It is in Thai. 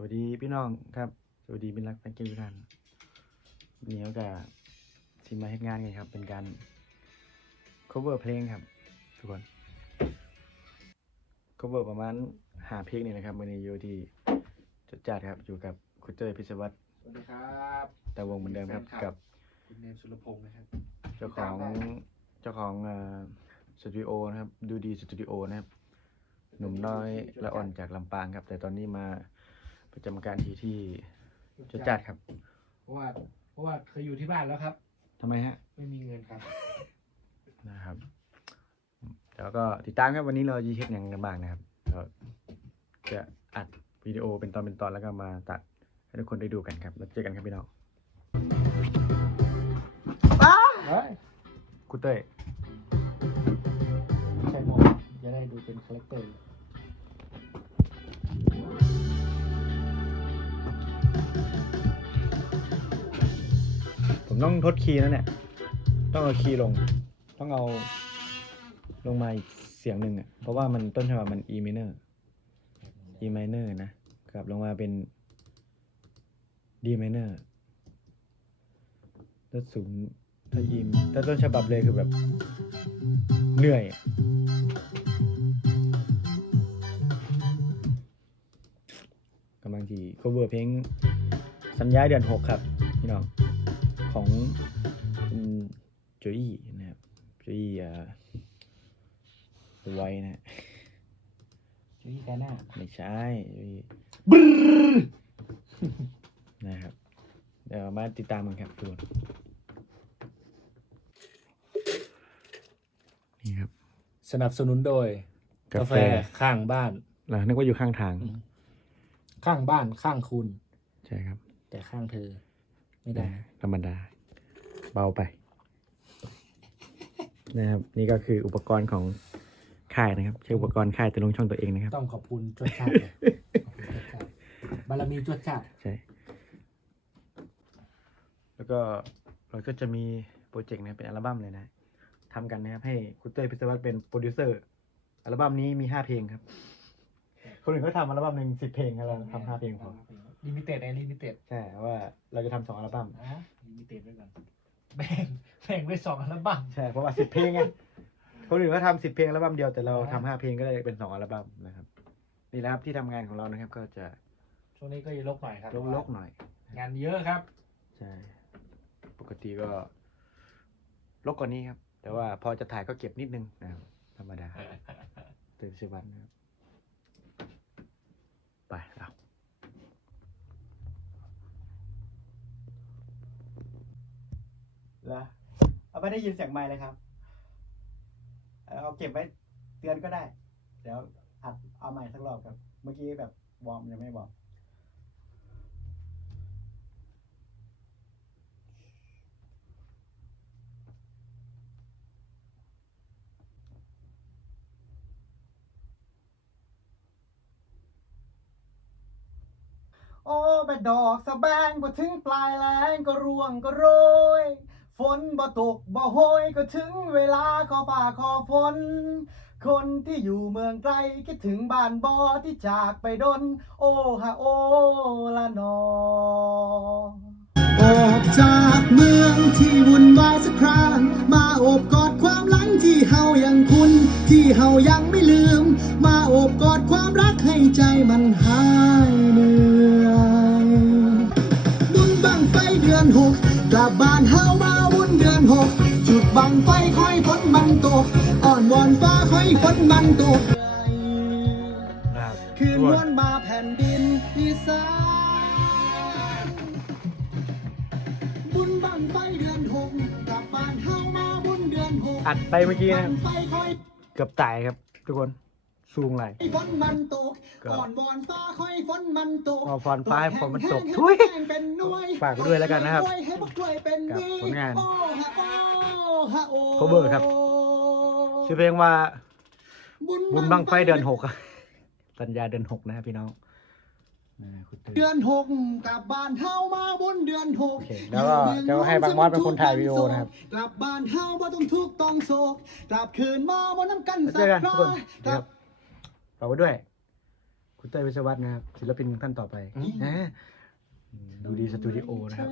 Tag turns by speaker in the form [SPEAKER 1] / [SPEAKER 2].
[SPEAKER 1] วัสดีพี่น้องครับ สวัสดีเป็นรักแฟนเกมทุกท่านวันนี้เราจะทีมาเฮ็ดงานกันครับ เป็นการ cover เพลงครับ ทุกคน cover ประมาณหาเพลงนี่นะครับวันนี้อยู่ที่จุดจัดครับอยู่กับคุณเต้ยพิศวัตร
[SPEAKER 2] สวัสดีครับ
[SPEAKER 1] ตาวงเหมือนเดิมครับ
[SPEAKER 2] แฟนคลับ
[SPEAKER 1] กับ
[SPEAKER 2] คุณเนมสุรพงศ์นะครับ
[SPEAKER 1] เจ้าของ
[SPEAKER 2] ติดตามได้
[SPEAKER 1] เจ้าของเอ่อสตูดิโอนะครับ ดูดีสตูดิโอนะครับหนุ่มน้อยละอ่อนจากลำปางครับ แต่ตอนนี้มา ประจำการที่ที่จุดจัดครับ
[SPEAKER 2] เพราะว่าเพราะว่าเคยอยู่ที่บ้านแล้วครับ
[SPEAKER 1] ทำไมฮะ
[SPEAKER 2] ไม่มีเงินครับ
[SPEAKER 1] นะครับ แล้วก็ติดตามครับวันนี้เราจะเฮ็ดอย่างกันบ้างนะครับเราจะอัดวิดีโอเป็นตอนเป็นตอนแล้วก็มาตัดให้ทุกคนได้ดูกันครับ แล้วเจอกันครับพี่น้อง
[SPEAKER 2] เฮ้ย
[SPEAKER 1] คุณเต้ย
[SPEAKER 2] ใช่หมดจะได้ดูเป็นคาแรคเตอร์
[SPEAKER 1] ต้องทดคีย์นะเนี่ย ต้องเอาคีย์ลง ต้องเอาลงมาอีกเสียงหนึ่งอะ เพราะว่ามันต้นฉบับมัน E minor E minor นะกลับลงมาเป็น D minor ถ้าสูงถ้า E ถ้าต้นฉบับเลยคือแบบ เหนื่อย กำลังที่ cover เพลงสัญญาเดือนหกครับ พี่น้อง ของคุณโจอี้นะครับโจอี้อ่าไว้นะฮะ
[SPEAKER 2] จุ้ยแกหน้า
[SPEAKER 1] ไม่ใช่โจอี้นะครับ เดี๋ยวมาติดตามกันครับทุกคนนี่ครับ
[SPEAKER 2] สนับสนุนโดย
[SPEAKER 1] กาแฟ
[SPEAKER 2] ข้างบ้าน
[SPEAKER 1] เรานึกว่าอยู่ข้างทาง
[SPEAKER 2] ข้างบ้านข้างคุณ
[SPEAKER 1] ใช่ครับ
[SPEAKER 2] แต่ข้างเธอ ไม่ได้
[SPEAKER 1] ธรรมดา เบาไป นะครับ นี่ก็คืออุปกรณ์ของค่ายนะครับ ใช้อุปกรณ์ค่ายแต่ลงช่องตัวเองนะครับ
[SPEAKER 2] ต้องขอบคุณจวดชาติเลยขอบคุณจวดชาติบารมีจวดชาติ
[SPEAKER 1] ใช่ แล้วก็เราก็จะมีโปรเจกต์นะครับเป็นอัลบั้มเลยนะทำกันนะครับ ให้คุณเต้ยพิศวัตเป็นโปรดิวเซอร์ อัลบั้มนี้มีห้าเพลงครับ คนอื่นเขาทำอัลบั้มหนึ่งสิบเพลงครับเราทำห้าเพลงพอ
[SPEAKER 2] ลิมิเต็ดไงลิมิเต็ด
[SPEAKER 1] ใช่เพราะว่าเราจะทำสองอัลบั้ม
[SPEAKER 2] นะลิมิเต็ดไว้ก่อน แบ่งแบ่งไว้สองอัลบั้ม
[SPEAKER 1] ใช่เพราะว่าสิบเพลงไงคนอื่นเขาทำสิบเพลงอัลบั้มเดียวแต่เราทำห้าเพลงก็ได้เป็นสองอัลบั้มนะครับนี่แหละครับที่ทำงานของเรานะครับก็จะ
[SPEAKER 2] ช่วงนี้ก็จะลกหน่อยครับ
[SPEAKER 1] ลกๆหน่อย
[SPEAKER 2] งานเยอะครับ
[SPEAKER 1] ใช่ ปกติก็ลกกว่านี้ครับ แต่ว่าพอจะถ่ายก็เก็บนิดนึงนะครับธรรมดาตื่นสิวันนะครับ ไปเอา แล้วเอาไม่ได้ยินเสียงไมค์เลยครับเอาเก็บไว้เตือนก็ได้ เดี๋ยวอัดเอาใหม่สักรอบครับ เมื่อกี้แบบวอร์มยังไม่วอร์มโอ้แม่ดอกสะแบงบ่ถึงปลายแล้งก็ร่วงก็โรย ฝนบ่ตกบ่โหยก็ถึงเวลาขอฝ่าขอฝน คนที่อยู่เมืองไกลคิดถึงบ้านบอที่จากไปดน โอฮะโอละนอ
[SPEAKER 3] ออกจากเมืองที่วุ่นวายสักครั้งมาโอบกอดความหลังที่เฮายังคุ้นที่เฮายังไม่ลืม มาโอบกอดความรักให้ใจมันหายเหนื่อยบุญบังไฟเดือนหกกลับบ้านเฮามา หกจุดบังไฟค่อยฝนมันตกอ่อนวอนฟ้าค่อยฝนมันตก
[SPEAKER 1] ครับ
[SPEAKER 3] คืนวนมาแผ่นดินอีสานบุญบังไฟเดือนหกกลับบ้านเฮามาบุญเดือนหก
[SPEAKER 1] อัดไปเมื่อกี้นะครับ
[SPEAKER 3] บังไฟค่อย
[SPEAKER 1] เกือบตายครับทุกคน สูงไหล
[SPEAKER 3] ฝนมันตก
[SPEAKER 1] ครับ
[SPEAKER 3] ก่อนวอนฟ้าค่อยฝนมันตก
[SPEAKER 1] พอฝนฟ้าให้ฝนมันตก
[SPEAKER 3] ให้
[SPEAKER 1] ทุย
[SPEAKER 3] แห้งเป็นหน่วย
[SPEAKER 1] ฝากไว้ด้วยแล้วกันนะครับ
[SPEAKER 3] ให้พวกกล้วยเป็น
[SPEAKER 1] กับ
[SPEAKER 3] วี
[SPEAKER 1] ผลงาน
[SPEAKER 3] โอ้ฮะโอ้ฮะโอ้
[SPEAKER 1] cover ครับชื่อเพลงว่า บุญบังไฟเดือนหกอะสัญญาเดือนหกนะครับพี่น้องนะคุณตื่น
[SPEAKER 3] เดือนหกกลับบ้านเฮามาบุญเดือนหก
[SPEAKER 1] โอเคแล้วก็จะให้บางมอสเป็นคนถ่ายวิดีโอนะครับ
[SPEAKER 3] กลับบ้านเฮาบ่ต้องทุกข์ต้องโศกกลับคืนมาบ่น้ำกัน
[SPEAKER 1] แล้ว
[SPEAKER 3] สั
[SPEAKER 1] เจ
[SPEAKER 3] ก
[SPEAKER 1] อกัน
[SPEAKER 3] ค
[SPEAKER 1] ทุก
[SPEAKER 3] รา
[SPEAKER 1] คน
[SPEAKER 3] กลับ
[SPEAKER 1] ฝากไว้ด้วย คุณเต้ยวิศวัตรนะครับ ศิลปินท่านต่อไปดูดีสตูดิโอนะครับ